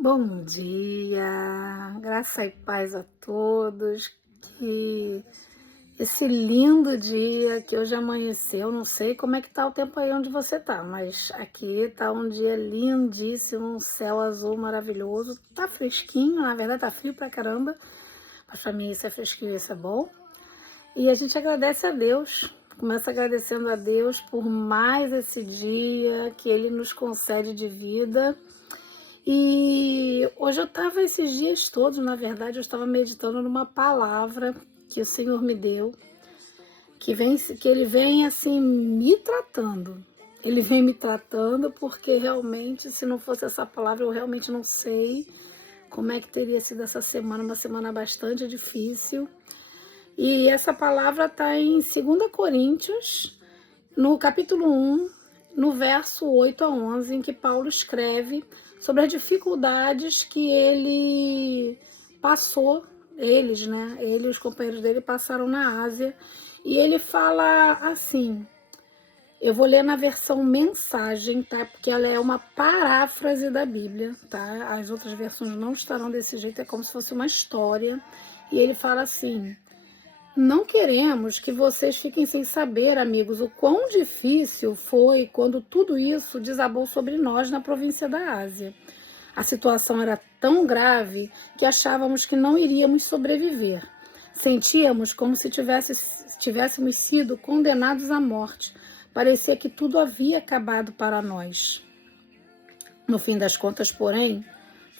Bom dia, graça e paz a todos. Que esse lindo dia que hoje amanheceu, não sei como é que tá o tempo aí onde você tá, mas aqui tá um dia lindíssimo, um céu azul maravilhoso. Tá fresquinho, na verdade tá frio pra caramba, mas pra mim isso é fresquinho, isso é bom. E a gente agradece a Deus, começa agradecendo a Deus por mais esse dia que Ele nos concede de vida. E hoje eu estava esses dias todos, na verdade, eu estava meditando numa palavra que o Senhor me deu, que Ele vem assim me tratando. Ele vem me tratando porque realmente, se não fosse essa palavra, eu realmente não sei como é que teria sido essa semana, uma semana bastante difícil. E essa palavra está em 2 Coríntios, no capítulo 1, no verso 8 a 11, em que Paulo escreve sobre as dificuldades que ele passou, eles, né? Ele e os companheiros dele passaram na Ásia. E ele fala assim, eu vou ler na versão mensagem, tá? Porque ela é uma paráfrase da Bíblia, tá? As outras versões não estarão desse jeito, é como se fosse uma história. E ele fala assim: não queremos que vocês fiquem sem saber, amigos, o quão difícil foi quando tudo isso desabou sobre nós na província da Ásia. A situação era tão grave que achávamos que não iríamos sobreviver. Sentíamos como se tivéssemos sido condenados à morte. Parecia que tudo havia acabado para nós. No fim das contas, porém,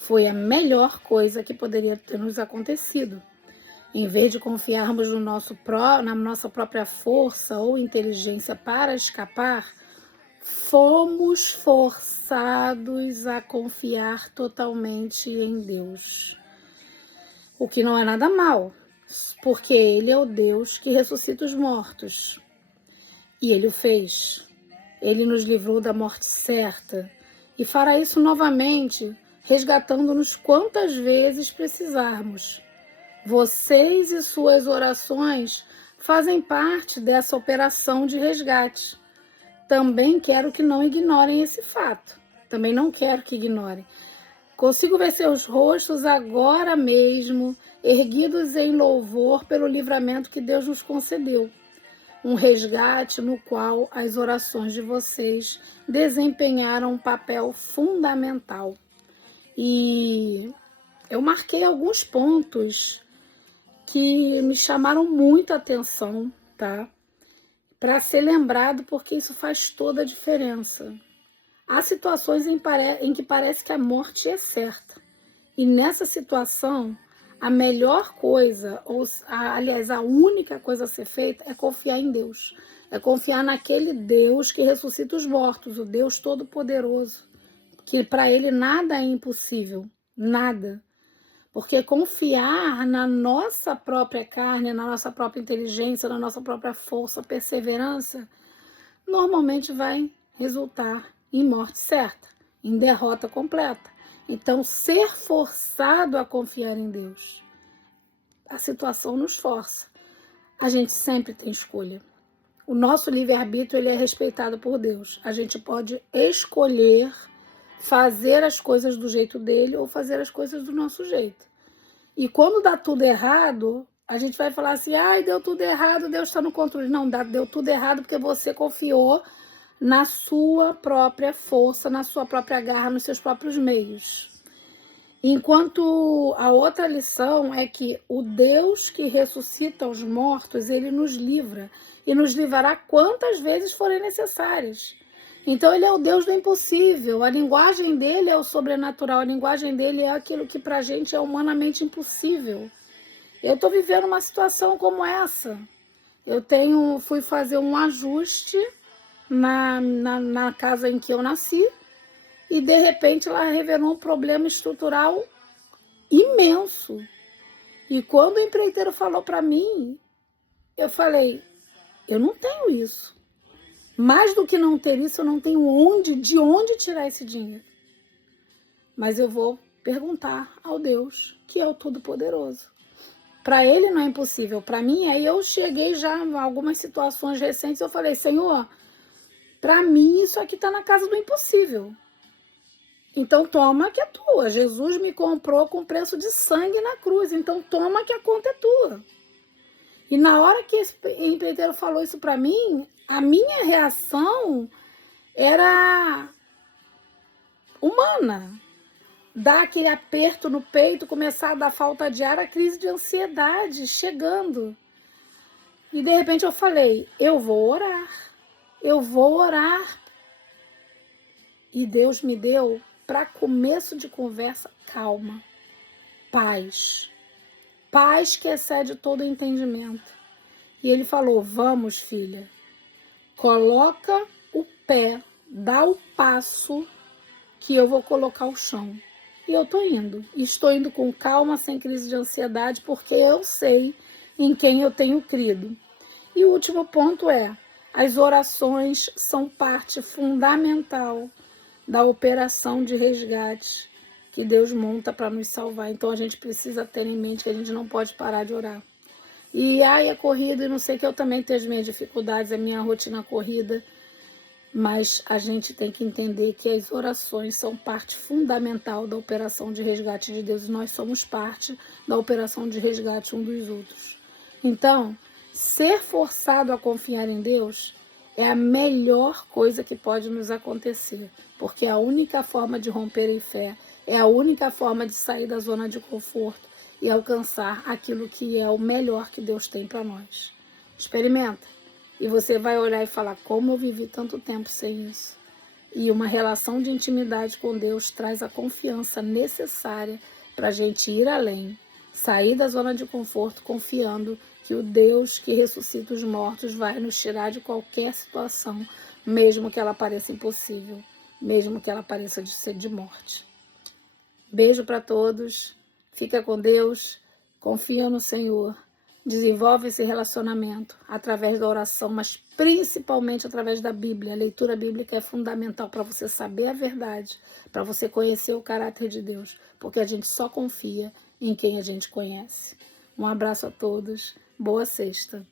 foi a melhor coisa que poderia ter nos acontecido. Em vez de confiarmos na nossa própria força ou inteligência para escapar, fomos forçados a confiar totalmente em Deus. O que não é nada mal, porque Ele é o Deus que ressuscita os mortos. E Ele o fez. Ele nos livrou da morte certa e fará isso novamente, resgatando-nos quantas vezes precisarmos. Vocês e suas orações fazem parte dessa operação de resgate. Também quero que não ignorem esse fato. Também não quero que ignorem. Consigo ver seus rostos agora mesmo, erguidos em louvor pelo livramento que Deus nos concedeu. Um resgate no qual as orações de vocês desempenharam um papel fundamental. E eu marquei alguns pontos que me chamaram muita atenção, tá? Para ser lembrado, porque isso faz toda a diferença. Há situações em que parece que a morte é certa. E nessa situação, a melhor coisa, aliás, a única coisa a ser feita é confiar em Deus. É confiar naquele Deus que ressuscita os mortos, o Deus Todo-Poderoso, que para ele nada é impossível, nada. Porque confiar na nossa própria carne, na nossa própria inteligência, na nossa própria força, perseverança, normalmente vai resultar em morte certa, em derrota completa. Então, ser forçado a confiar em Deus, a situação nos força. A gente sempre tem escolha. O nosso livre-arbítrio ele é respeitado por Deus. A gente pode escolher fazer as coisas do jeito dele ou fazer as coisas do nosso jeito. E quando dá tudo errado, a gente vai falar assim, ai, deu tudo errado, Deus está no controle. Não, deu tudo errado porque você confiou na sua própria força, na sua própria garra, nos seus próprios meios. Enquanto a outra lição é que o Deus que ressuscita os mortos, ele nos livra e nos livrará quantas vezes forem necessárias. Então ele é o Deus do impossível, a linguagem dele é o sobrenatural, a linguagem dele é aquilo que pra gente é humanamente impossível. Eu estou vivendo uma situação como essa. Fui fazer um ajuste na casa em que eu nasci e de repente ela revelou um problema estrutural imenso. E quando o empreiteiro falou para mim, eu falei, eu não tenho isso. Mais do que não ter isso, eu não tenho de onde tirar esse dinheiro. Mas eu vou perguntar ao Deus, que é o Todo-Poderoso. Para ele não é impossível. Para mim, aí eu cheguei já em algumas situações recentes, eu falei, Senhor, para mim isso aqui está na casa do impossível. Então toma que é tua. Jesus me comprou com preço de sangue na cruz. Então toma que a conta é tua. E na hora que esse empreiteiro falou isso para mim, a minha reação era humana. Dar aquele aperto no peito, começar a dar falta de ar, a crise de ansiedade chegando. E de repente eu falei, eu vou orar. Eu vou orar. E Deus me deu, para começo de conversa, calma, paz. Paz que excede todo entendimento. E ele falou, vamos, filha, coloca o pé, dá o passo que eu vou colocar o chão. E eu tô indo. Estou indo com calma, sem crise de ansiedade, porque eu sei em quem eu tenho crido. E o último ponto é, as orações são parte fundamental da operação de resgate que Deus monta para nos salvar. Então a gente precisa ter em mente que a gente não pode parar de orar. E é corrida, e não sei que eu também tenho as minhas dificuldades, a minha rotina corrida, mas a gente tem que entender que as orações são parte fundamental da operação de resgate de Deus. E nós somos parte da operação de resgate um dos outros. Então, ser forçado a confiar em Deus é a melhor coisa que pode nos acontecer, porque é a única forma de romper em fé, é a única forma de sair da zona de conforto e alcançar aquilo que é o melhor que Deus tem para nós. Experimenta. E você vai olhar e falar, como eu vivi tanto tempo sem isso. E uma relação de intimidade com Deus traz a confiança necessária para a gente ir além, sair da zona de conforto, confiando que o Deus que ressuscita os mortos vai nos tirar de qualquer situação, mesmo que ela pareça impossível, mesmo que ela pareça de ser de morte. Beijo para todos, fica com Deus, confia no Senhor. Desenvolve esse relacionamento através da oração, mas principalmente através da Bíblia. A leitura bíblica é fundamental para você saber a verdade, para você conhecer o caráter de Deus, porque a gente só confia em quem a gente conhece. Um abraço a todos, boa sexta.